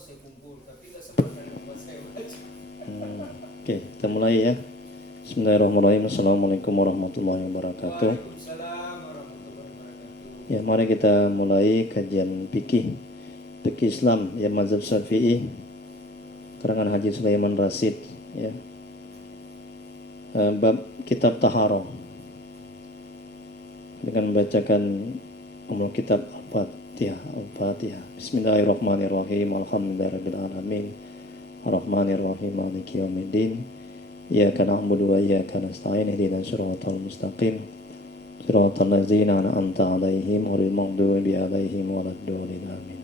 Oke, kita mulai ya. Bismillahirrahmanirrahim. Assalamualaikum warahmatullahi wabarakatuh. Ya, mari kita mulai kajian fikih Islam ya, mazhab Syafi'i, karangan Haji Sulaiman Rasyid ya. Bab kitab taharah dengan membacakan umul kitab Al-Fatihah. Bismillahirrahmanirrahim. Alhamdulillahirabbil alamin. Ar-Rahmanir-Rahim. Maliki yaumiddin. Iyyaka na'budu wa iyyaka nasta'in. Ihdinas siratal mustaqim. Siratal ladzina an'amta 'alaihim ghairil maghdubi alaihim waladdallin. Amin.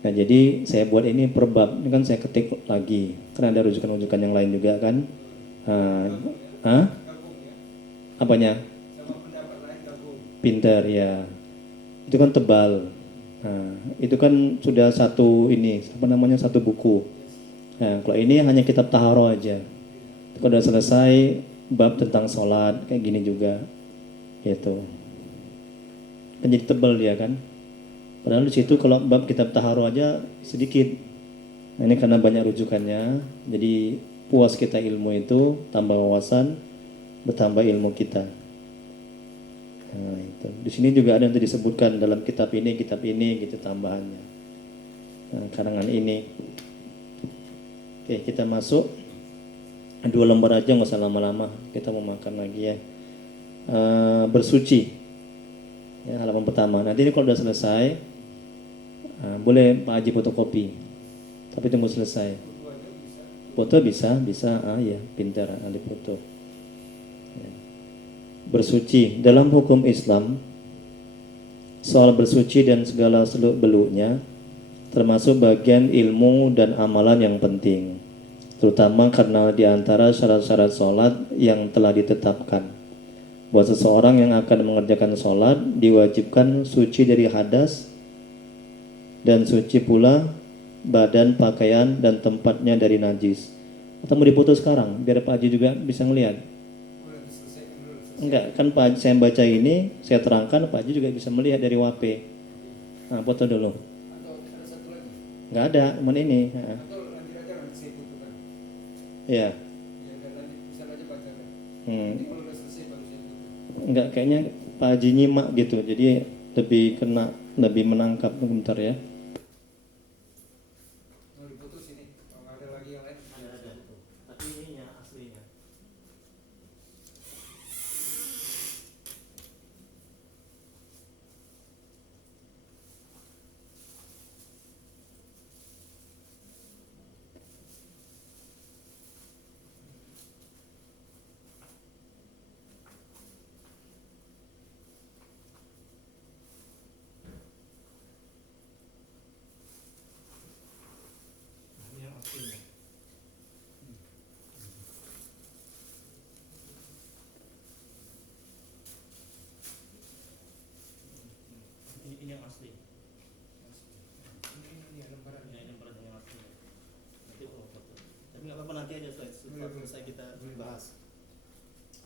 Nah, jadi saya buat ini per bab. Ini kan saya ketik lagi. Karena ada rujukan-rujukan yang lain juga kan. Apanya? Pinter ya. Itu kan tebal. Nah, itu kan sudah satu satu buku. Nah, kalau ini hanya kitab taharah aja. Kalau udah selesai bab tentang sholat kayak gini juga, gitu. Kan jadi tebal dia kan. Padahal di situ kalau bab kitab taharah aja sedikit. Nah, ini karena banyak rujukannya, jadi puas kita ilmu itu, tambah wawasan, bertambah ilmu kita. Nah, itu. Di sini juga ada yang disebutkan dalam kitab ini gitu tambahannya. Nah, karangan ini. Oke, kita masuk 2 lembar aja, nggak usah lama-lama. Kita mau makan lagi ya. Bersuci. Ya, halaman pertama. Nanti ini kalau udah selesai, boleh Pak Haji fotokopi. Tapi tunggu selesai. Foto bisa. Ya, pintar ahli foto. Ya. Bersuci dalam hukum Islam, soal bersuci dan segala seluk-beluknya termasuk bagian ilmu dan amalan yang penting, terutama karena di antara syarat-syarat sholat yang telah ditetapkan bahwa seseorang yang akan mengerjakan sholat diwajibkan suci dari hadas dan suci pula badan, pakaian, dan tempatnya dari najis. Atau mau diputus sekarang biar Pak Haji juga bisa ngelihat? Enggak, kan Pak Haji saya baca ini, saya terangkan, Pak Haji juga bisa melihat dari WP. Nah, foto dulu. Nggak ada, cuman ini. Ya. Enggak, kayaknya Pak Haji nyimak gitu, jadi lebih menangkap. Bentar ya. Tapi ini yang aslinya. Ini yang asli. Ini lembaran yang asli. Nanti kalau foto. Tapi nggak apa-apa, nanti aja selesai kita bahas.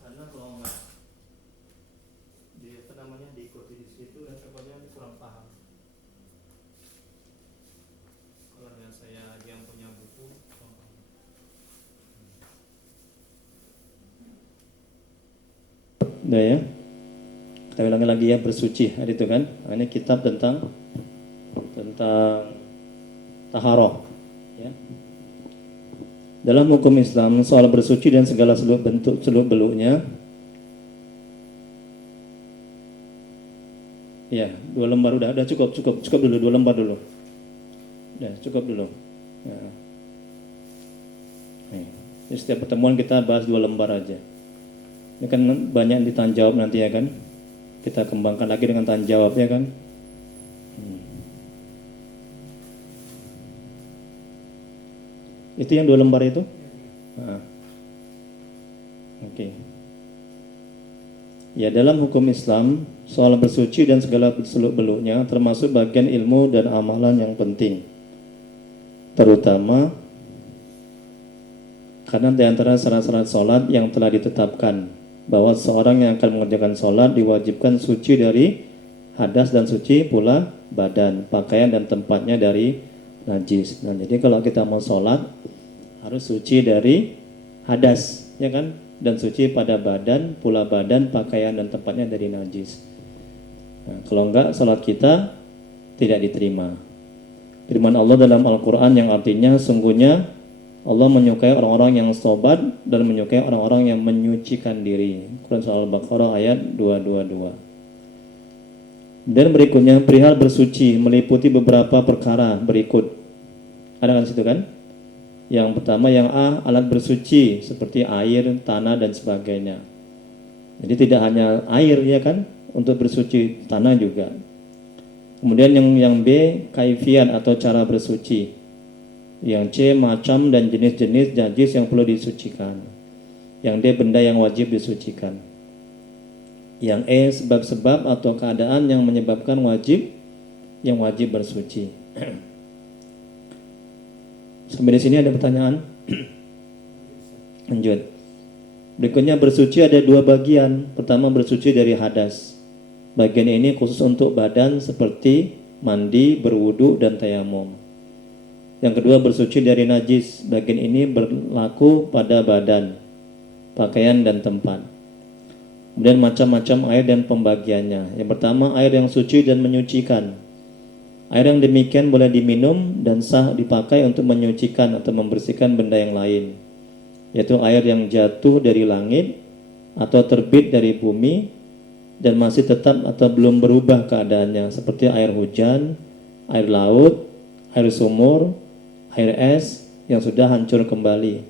Karena kalau nggak diikuti di situ, dan sebenarnya kurang paham. Kalau dengan saya yang punya buku, kurang paham. Udah ya. Kita ulangi lagi ya, bersuci. Ada itu kan? Nah, ini kitab tentang taharah. Ya. Dalam hukum Islam, soal bersuci dan segala seluk-beluknya. Ya, 2 lembar udah cukup dulu, 2 lembar dulu. Udah cukup dulu. Nah. Jadi setiap pertemuan kita bahas 2 lembar aja. Ini kan banyak ditanya jawab nanti ya kan? Kita kembangkan lagi dengan tanya jawab ya kan. Itu yang 2 lembar itu. Oke. Ya, dalam hukum Islam, soal bersuci dan segala seluk-beluknya termasuk bagian ilmu dan amalan yang penting, terutama karena di antara syarat-syarat sholat yang telah ditetapkan bahwa seorang yang akan mengerjakan sholat diwajibkan suci dari hadas dan suci pula badan, pakaian, dan tempatnya dari najis. Nah, jadi kalau kita mau sholat harus suci dari hadas, ya kan? Dan suci pada badan, pula badan, pakaian dan tempatnya dari najis. Nah, kalau enggak sholat kita tidak diterima. Firman Allah dalam Al-Quran yang artinya sungguhnya Allah menyukai orang-orang yang tobat dan menyukai orang-orang yang menyucikan diri. Quran Surah Al-Baqarah ayat 222. Dan berikutnya perihal bersuci meliputi beberapa perkara berikut. Ada kan situ kan? Yang pertama yang A, alat bersuci seperti air, tanah dan sebagainya. Jadi tidak hanya air ya kan, untuk bersuci, tanah juga. Kemudian yang B, kaifiat atau cara bersuci. Yang C, macam dan jenis-jenis najis yang perlu disucikan. Yang D, benda yang wajib disucikan. Yang E, sebab-sebab atau keadaan yang menyebabkan yang wajib bersuci. Sampai di sini ada pertanyaan? Lanjut. Berikutnya bersuci ada dua bagian. Pertama bersuci dari hadas. Bagian ini khusus untuk badan seperti mandi, berwudu, dan tayamum. Yang kedua bersuci dari najis. Bagian ini berlaku pada badan, pakaian, dan tempat. Kemudian macam-macam air dan pembagiannya. Yang pertama air yang suci dan menyucikan. Air yang demikian boleh diminum dan sah dipakai untuk menyucikan atau membersihkan benda yang lain, yaitu air yang jatuh dari langit atau terbit dari bumi dan masih tetap atau belum berubah keadaannya, seperti air hujan, air laut, air sumur, air es yang sudah hancur kembali,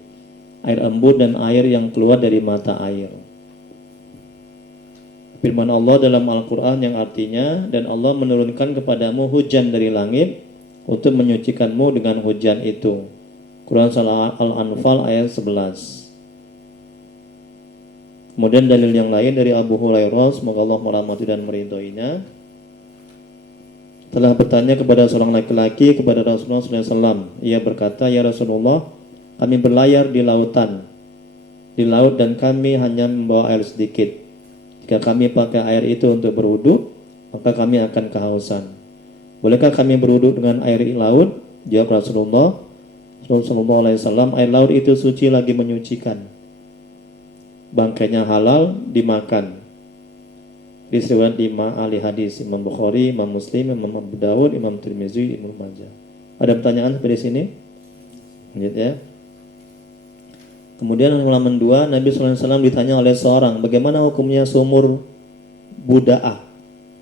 air embun dan air yang keluar dari mata air. Firman Allah dalam Al-Quran yang artinya, dan Allah menurunkan kepadamu hujan dari langit untuk menyucikanmu dengan hujan itu. Quran Surah Al-Anfal ayat 11. Kemudian dalil yang lain dari Abu Hurairah, semoga Allah merahmati dan meridhoinya, telah bertanya kepada seorang laki-laki kepada Rasulullah SAW. Ia berkata, ya Rasulullah, kami berlayar di laut dan kami hanya membawa air sedikit. Jika kami pakai air itu untuk berwudu, maka kami akan kehausan. Bolehkah kami berwudu dengan air laut? Jawab Rasulullah SAW, air laut itu suci lagi menyucikan. Bangkainya halal dimakan. Disebut 5 ahli hadis, Imam Bukhari, Imam Muslim, Imam Abu Dawud, Imam Tirmizi, Imam Majah. Ada pertanyaan dari sini? Lanjut ya. Kemudian halaman 2, Nabi SAW ditanya oleh seorang, bagaimana hukumnya sumur Buda'ah?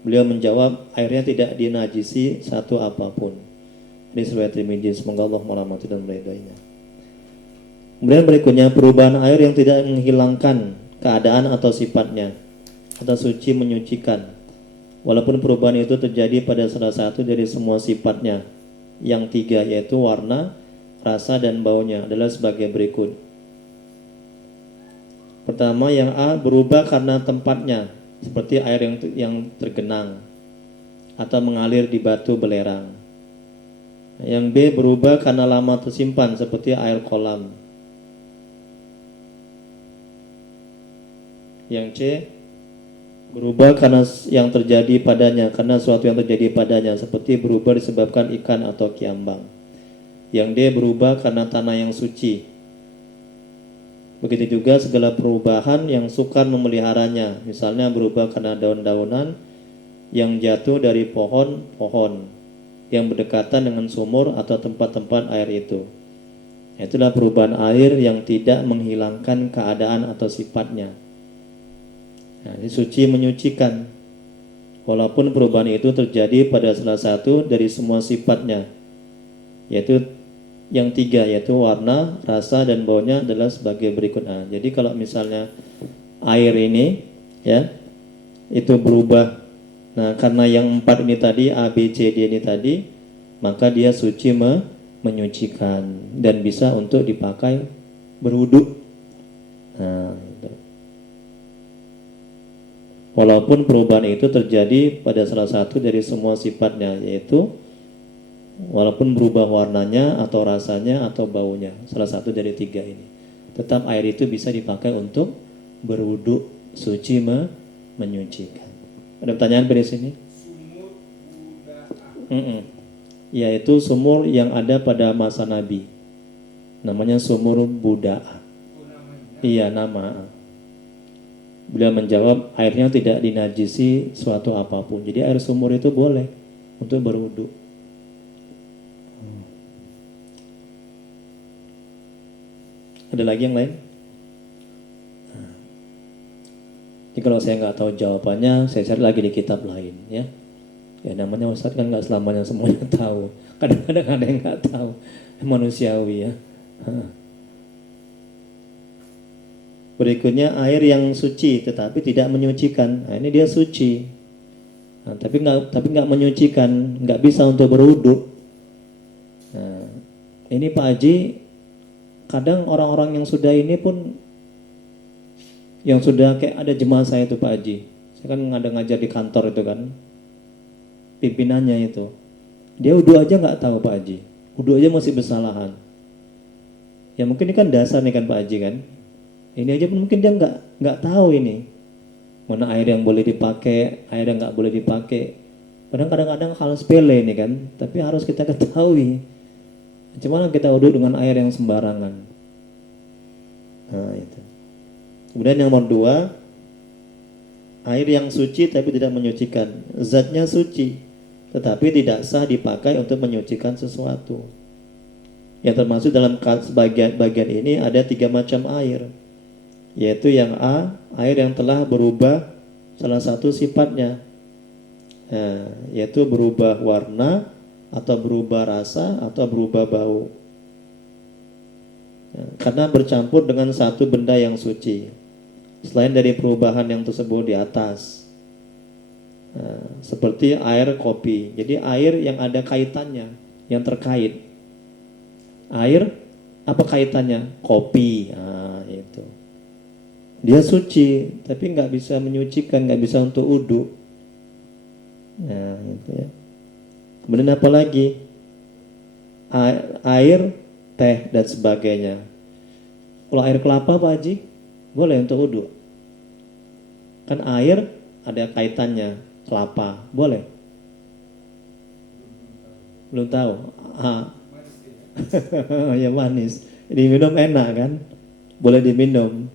Beliau menjawab, airnya tidak dinajisi satu apapun. Ini riwayat Tirmidzi, semoga Allah merahmati dan meridainya. Kemudian berikutnya, perubahan air yang tidak menghilangkan keadaan atau sifatnya, atau suci menyucikan. Walaupun perubahan itu terjadi pada salah satu dari semua sifatnya. Yang 3, yaitu warna, rasa, dan baunya adalah sebagai berikut. Pertama, yang A, berubah karena tempatnya, seperti air yang tergenang atau mengalir di batu belerang. Yang B, berubah karena lama tersimpan, seperti air kolam. Yang C, berubah karena yang terjadi padanya, karena suatu yang terjadi padanya, seperti berubah disebabkan ikan atau kiambang. Yang D, berubah karena tanah yang suci. Begitu juga segala perubahan yang sukar memeliharanya, misalnya berubah karena daun-daunan yang jatuh dari pohon-pohon yang berdekatan dengan sumur atau tempat-tempat air itu. Itulah perubahan air yang tidak menghilangkan keadaan atau sifatnya. Nah, ini suci menyucikan. Walaupun perubahan itu terjadi pada salah satu dari semua sifatnya, yaitu yang 3, yaitu warna, rasa, dan baunya adalah sebagai berikut. Nah, jadi kalau misalnya air ini ya itu berubah, nah karena yang 4 ini tadi, A, B, C, D ini tadi, maka dia suci menyucikan dan bisa untuk dipakai berwudu. Nah, gitu. Walaupun perubahan itu terjadi pada salah satu dari semua sifatnya, yaitu walaupun berubah warnanya atau rasanya atau baunya, salah satu dari 3 ini, tetap air itu bisa dipakai untuk berwudu, suci menyucikan. Ada pertanyaan dari sini? yaitu sumur yang ada pada masa Nabi. Namanya sumur Buddha. Iya, nama. Beliau menjawab, airnya tidak dinajisi suatu apapun. Jadi air sumur itu boleh untuk berwudu. Ada lagi yang lain? Jadi kalau saya nggak tahu jawabannya, saya cari lagi di kitab lain, ya. Ya namanya Ustadz kan nggak selamanya semuanya tahu. Kadang-kadang ada yang nggak tahu, manusiawi ya. Berikutnya air yang suci tetapi tidak menyucikan. Nah, ini dia suci, nah, tapi nggak menyucikan, nggak bisa untuk berwudu. Nah, ini Pak Haji, kadang orang-orang yang sudah ini pun, yang sudah kayak ada jemaah saya itu Pak Haji, saya kan ada ngajar di kantor itu kan, pimpinannya itu, dia wudu aja nggak tahu Pak Haji, wudu aja masih bersalahan. Ya mungkin ini kan dasar nih kan Pak Haji kan. Ini aja mungkin dia nggak tahu ini mana air yang boleh dipakai, air yang nggak boleh dipakai. Padahal kadang-kadang hal sepele ini kan, tapi harus kita ketahui. Gimana kita wudu dengan air yang sembarangan? Nah itu. Kemudian yang nomor 2, air yang suci tapi tidak menyucikan. Zatnya suci, tetapi tidak sah dipakai untuk menyucikan sesuatu. Yang termasuk dalam bagian ini ada 3 macam air. Yaitu yang A, air yang telah berubah salah satu sifatnya, yaitu berubah warna, atau berubah rasa, atau berubah bau, karena bercampur dengan satu benda yang suci, selain dari perubahan yang tersebut di atas, seperti air kopi. Jadi air yang ada kaitannya, yang terkait. Air, apa kaitannya? Kopi, itu. Dia suci, tapi nggak bisa menyucikan, nggak bisa untuk wudu. Nah, gitu ya. Kemudian apa lagi? Air, teh, dan sebagainya. Kalau air kelapa Pak Haji, boleh untuk wudu. Kan air ada kaitannya, kelapa, boleh? Belum tahu? Ya manis. Diminum enak kan? Boleh diminum.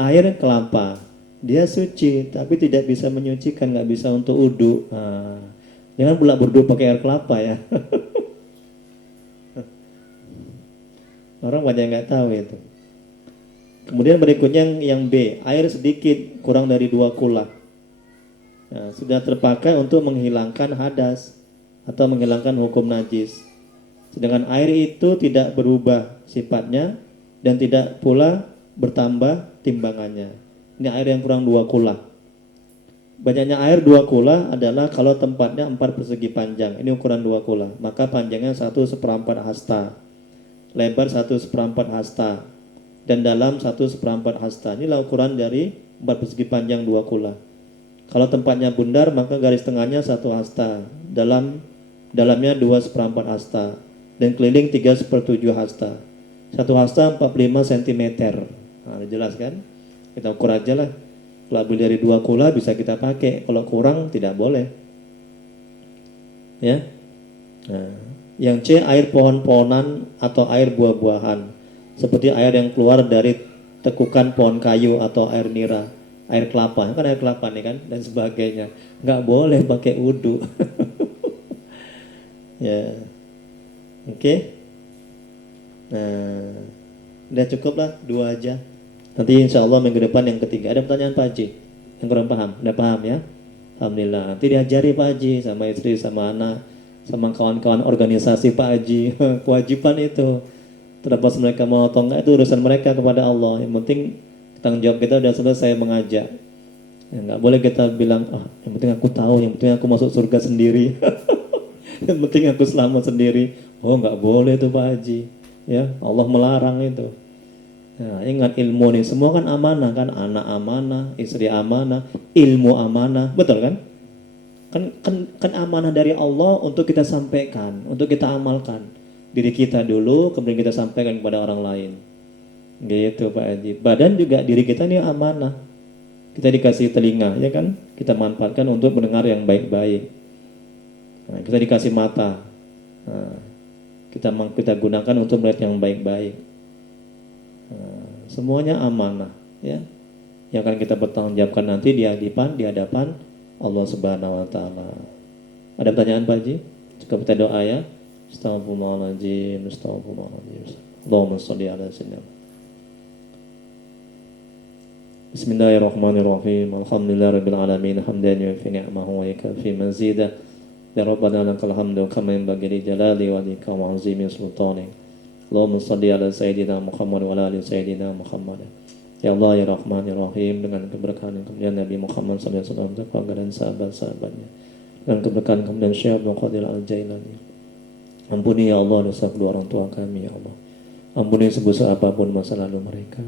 Air kelapa, dia suci tapi tidak bisa menyucikan, nggak bisa untuk wudu. Jangan pula berwudu pakai air kelapa ya. Orang banyak nggak tahu itu. Kemudian berikutnya yang B, air sedikit kurang dari 2 kula. Nah, sudah terpakai untuk menghilangkan hadas atau menghilangkan hukum najis. Sedangkan air itu tidak berubah sifatnya dan tidak pula bertambah timbangannya. Ini air yang kurang 2 kula. Banyaknya air 2 kula adalah kalau tempatnya 4 persegi panjang. Ini ukuran 2 kula. Maka panjangnya 1/4 hasta, lebar 1/4 hasta, dan dalam 1/4 hasta. Inilah ukuran dari 4 persegi panjang 2 kula. Kalau tempatnya bundar maka garis tengahnya 1 hasta, dalamnya 2/4 hasta, dan keliling 3/7 hasta. 1 hasta 45 cm. Nah, jelas kan? Kita ukur aja lah. Kalau lebih dari 2 kula bisa kita pakai. Kalau kurang tidak boleh. Ya. Nah, yang C, air pohon-pohonan atau air buah-buahan, seperti air yang keluar dari tekukan pohon kayu atau air nira, air kelapa, kan air kelapa nih kan, dan sebagainya. Nggak boleh pakai wudu. Ya. Oke. Nah, udah cukup lah 2 aja. Nanti insya Allah minggu depan yang ketiga. Ada pertanyaan Pak Haji? Yang kurang paham? Udah paham ya? Alhamdulillah. Nanti diajari Pak Haji sama istri, sama anak, sama kawan-kawan organisasi Pak Haji. Kewajiban itu. Terlepas mereka mau atau enggak, itu urusan mereka kepada Allah. Yang penting tanggung jawab kita udah selesai mengajak. Ya, nggak boleh kita bilang, yang penting aku tahu, yang penting aku masuk surga sendiri. Yang penting aku selamat sendiri. Oh, nggak boleh itu Pak Haji. Ya, Allah melarang itu. Nah, ingat ilmu nih, semua kan amanah kan, anak amanah, istri amanah, ilmu amanah, betul kan? Kan amanah dari Allah untuk kita sampaikan, untuk kita amalkan. Diri kita dulu, kemudian kita sampaikan kepada orang lain. Gitu Pak Haji. Badan juga diri kita ini amanah. Kita dikasih telinga, ya kan? Kita manfaatkan untuk mendengar yang baik-baik. Nah, kita dikasih mata. Nah, kita gunakan untuk melihat yang baik-baik. Semuanya amanah, ya. Yang akan kita bertanggungjawabkan nanti di hadapan Allah Subhanahu wa taala. Ada pertanyaan Pak Haji? Cukup kita doa ya. Astagfirullahaladzim, astagfirullahaladzim. Allahumma sholli ala sayyidina. Bismillahirrahmanirrahim. Alhamdulillahirabbil alamin. Hamdan yufi ni'amahu wa yakfi mazidah. Ya Rabbana lakal hamdu kama yanbaghi li jalali wajhika wa 'azimi sultanik. Allahumma shalli ala sayyidina Muhammad wa ala ali sayyidina Muhammad. Ya Allah ya Rahman ya Rahim, dengan keberkahan kemudian Nabi Muhammad sallallahu alaihi wasallam dan sahabat-sahabatnya, dengan keberkahan kemudian Syekh Abdul Qadir Al-Jailani. Ampuni ya Allah dosa kedua orang tua kami ya Allah. Ampuni sebesar apapun masa lalu mereka.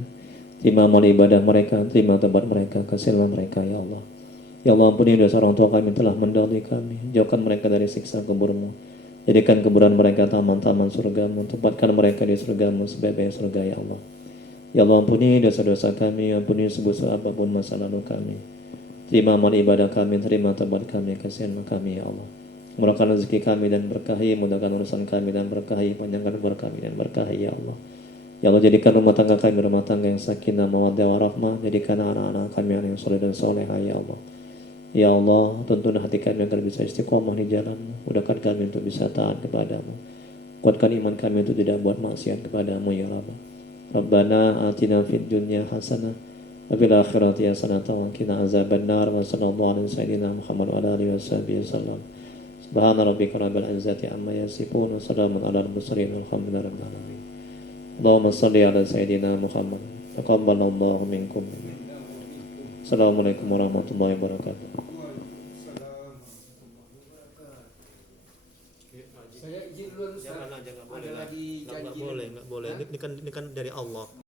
Terima amal ibadah mereka, terima tempat mereka, kasihlah mereka ya Allah. Ya Allah, ampuni dosa orang tua kami telah mendahului kami. Jauhkan mereka dari siksa kubur-Mu. Jadikan kuburan mereka taman-taman surga-Mu. Tempatkan mereka di surga-Mu sebaik-baik surga ya Allah. Ya Allah, ampuni dosa-dosa kami, ampuni sebesar apapun masa lalu kami. Terima amal ibadah kami, terima tempat kami, kasihanlah kami ya Allah. Murahkan rezeki kami dan berkahi, mudahkan urusan kami dan berkahi, panjangkan umur kami dan berkahi ya Allah. Ya Allah, jadikan rumah tangga kami rumah tangga yang sakinah, mawaddah warahmah. Jadikan anak-anak kami yang soleh dan solehah ya Allah. Ya Allah, tuntun hati kami agar bisa istiqomah di jalan-Mu. Mudahkan kami untuk bisa taat kepada-Mu. Kuatkan iman kami untuk tidak buat maksiat kepada-Mu ya Rabb. Rabbana atina fid dunya hasanah wa fil akhirati hasanah wa qina azabannar. Wa sallallahu alaihi sayyidina Muhammad wa ala alihi wasallam. Subhana rabbika rabbil izzati amma yasifun wa salamun alal mursalin walhamdulillahi rabbil alamin. Allahumma shalli ala sayyidina Muhammad. Taqabbalallahu minkum. Assalamualaikum warahmatullahi wabarakatuh. Saya izin dulu Ustaz. Jangan ada lagi janji. nggak boleh. Ini kan dari Allah.